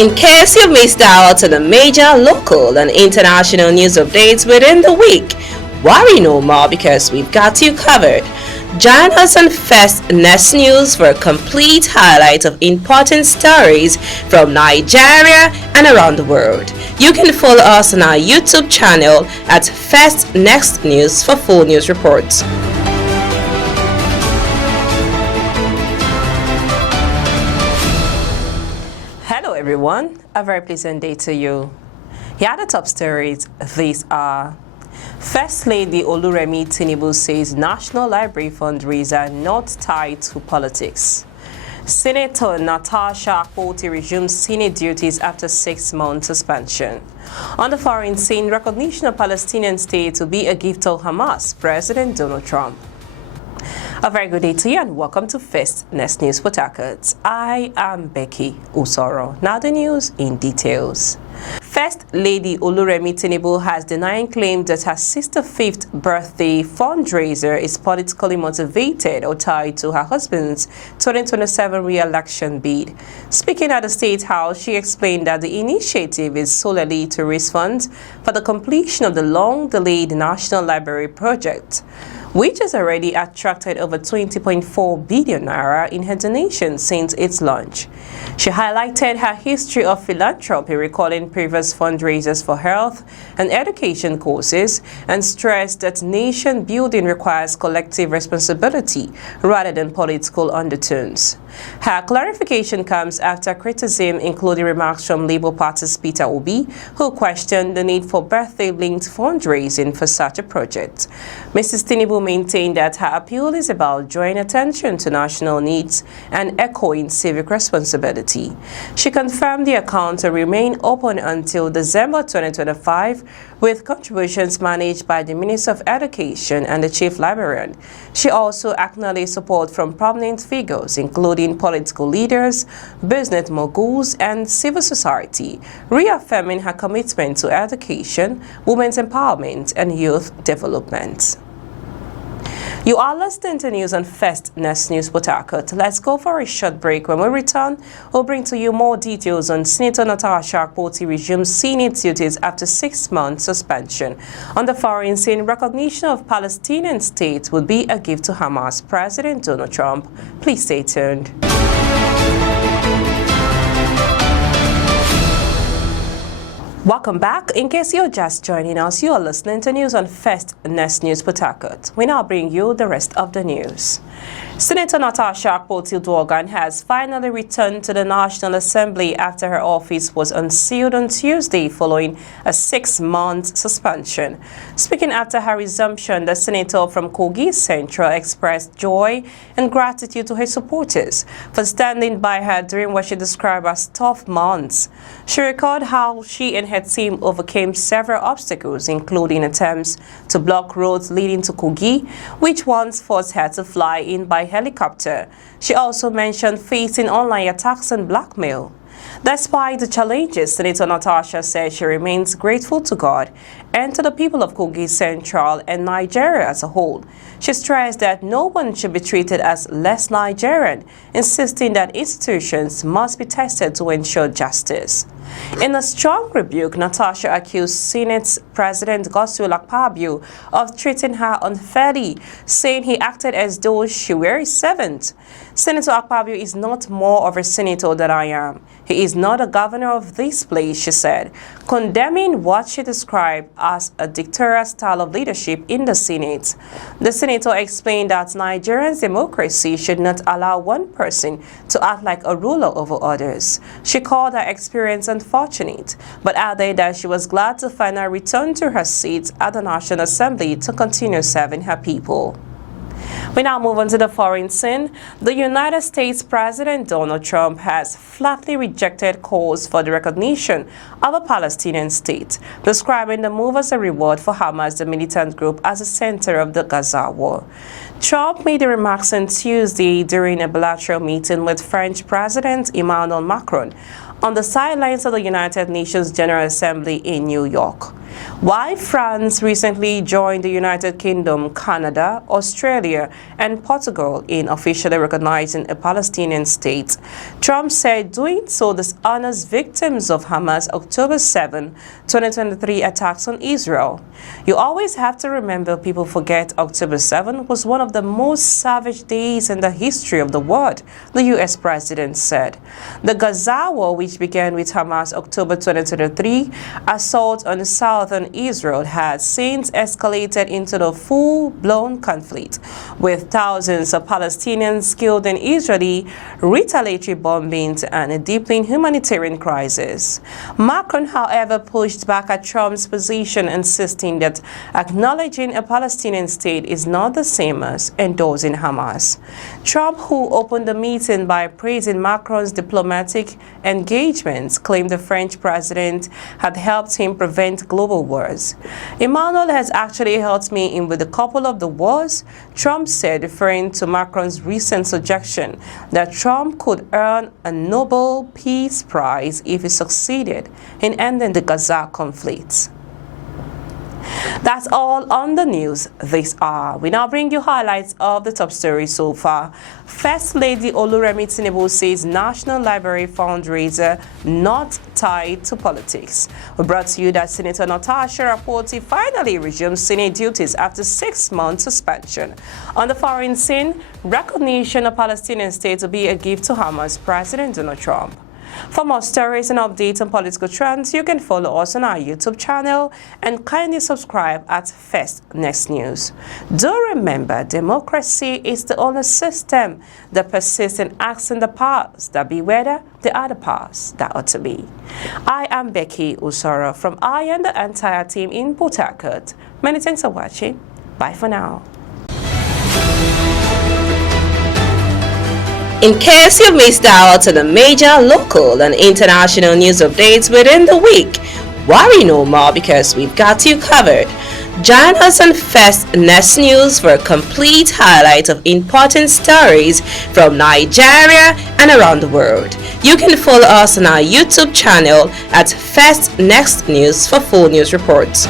In case you missed out on the major local and international news updates within the week, worry no more because we've got you covered. Join us on First Next News for a complete highlight of important stories from Nigeria and around the world. You can follow us on our YouTube channel at First Next News for full news reports. Hello everyone, a very pleasant day to you. Here are the top stories. These are: First Lady Oluremi Tinubu says National Library fundraiser not tied to politics. Senator Natasha Akpoti resumes Senate duties after 6-month suspension. On the foreign scene, recognition of Palestinian state to be a gift to Hamas, President Donald Trump. A very good day to you and welcome to First Next News Port Harcourt. I am Becky Usoro. Now the news in details. First Lady Oluremi Tinubu has denied claims that her 65th birthday fundraiser is politically motivated or tied to her husband's 2027 re-election bid. Speaking at the State House, she explained that the initiative is solely to raise funds for the completion of the long-delayed National Library project, which has already attracted over 20.4 billion naira in her donations since its launch. She highlighted her history of philanthropy, recalling previous fundraisers for health and education courses, and stressed that nation building requires collective responsibility rather than political undertones. Her clarification comes after criticism, including remarks from Labour Party's Peter Obi, who questioned the need for birthday-linked fundraising for such a project. Mrs. Tinubu maintained that her appeal is about drawing attention to national needs and echoing civic responsibility. She confirmed the account will remain open until December 2025, with contributions managed by the Minister of Education and the Chief Librarian. She also acknowledged support from prominent figures, including political leaders, business moguls, and civil society, reaffirming her commitment to education, women's empowerment, and youth development. You are listening to news on First Next News Port Harcourt. Let's go for a short break. When we return, we'll bring to you more details on Senator Natasha Akpoti resumes Senate duties after 6-month suspension. On the foreign scene, recognition of Palestinian state would be a gift to Hamas, President Donald Trump. Please stay tuned. Welcome back. In case you're just joining us, you are listening to news on First Next News Port Harcourt. We now bring you the rest of the news. Senator Natasha Akpoti has finally returned to the National Assembly after her office was unsealed on Tuesday following a 6-month suspension. Speaking after her resumption, the senator from Kogi Central expressed joy and gratitude to her supporters for standing by her during what she described as tough months. She recalled how she and her team overcame several obstacles, including attempts to block roads leading to Kogi, which once forced her to fly in by helicopter. She also mentioned facing online attacks and blackmail. Despite the challenges, Senator Natasha said she remains grateful to God and to the people of Kogi Central and Nigeria as a whole. She stressed that no one should be treated as less Nigerian, insisting that institutions must be tested to ensure justice. In a strong rebuke, Natasha accused Senate President Godswill Akpabio of treating her unfairly, saying he acted as though she were a servant. Senator Akpabio is not more of a senator than I am. He is not a governor of this place, she said, condemning what she described as a dictatorial style of leadership in the Senate. The senator explained that Nigerian democracy should not allow one person to act like a ruler over others. She called her experience unfortunate, but added that she was glad to finally return to her seat at the National Assembly to continue serving her people. We now move on to the foreign scene. The United States President Donald Trump has flatly rejected calls for the recognition of a Palestinian state, describing the move as a reward for Hamas, the militant group, as the center of the Gaza war. Trump made the remarks on Tuesday during a bilateral meeting with French President Emmanuel Macron on the sidelines of the United Nations General Assembly in New York. While France recently joined the United Kingdom, Canada, Australia, and Portugal in officially recognizing a Palestinian state, Trump said doing so dishonors victims of Hamas' October 7, 2023 attacks on Israel. You always have to remember people forget October 7 was one of the most savage days in the history of the world, the U.S. president said. The Gaza war, which began with Hamas' October 2023 assault on southern Israel, has since escalated into the full-blown conflict, with thousands of Palestinians killed in Israeli retaliatory bombings and a deepening humanitarian crisis. Macron, however, pushed back at Trump's position, insisting that acknowledging a Palestinian state is not the same as endorsing Hamas. Trump, who opened the meeting by praising Macron's diplomatic engagements, claimed the French president had helped him prevent global wars. Emmanuel has actually helped me in with a couple of the wars, Trump said, referring to Macron's recent suggestion that Trump could earn a Nobel Peace Prize if he succeeded in ending the Gaza conflict. That's all on the news this hour. We now bring you highlights of the top stories so far. First Lady Oluremi Tinubu says National Library fundraiser not tied to politics. We brought to you that Senator Natasha Akpoti finally resumed Senate duties after 6 months suspension. On the foreign scene, recognition of Palestinian state to be a gift to Hamas President Donald Trump. For more stories and updates on political trends, you can follow us on our YouTube channel and kindly subscribe at First Next News. Do remember, democracy is the only system that persists in asking the powers that be whether the other powers that ought to be. I am Becky Usoro from I and the entire team in Port Harcourt. Many thanks for watching. Bye for now. In case you've missed out on the major local and international news updates within the week, worry no more because we've got you covered. Join us on First Next News for a complete highlight of important stories from Nigeria and around the world. You can follow us on our YouTube channel at First Next News for full news reports.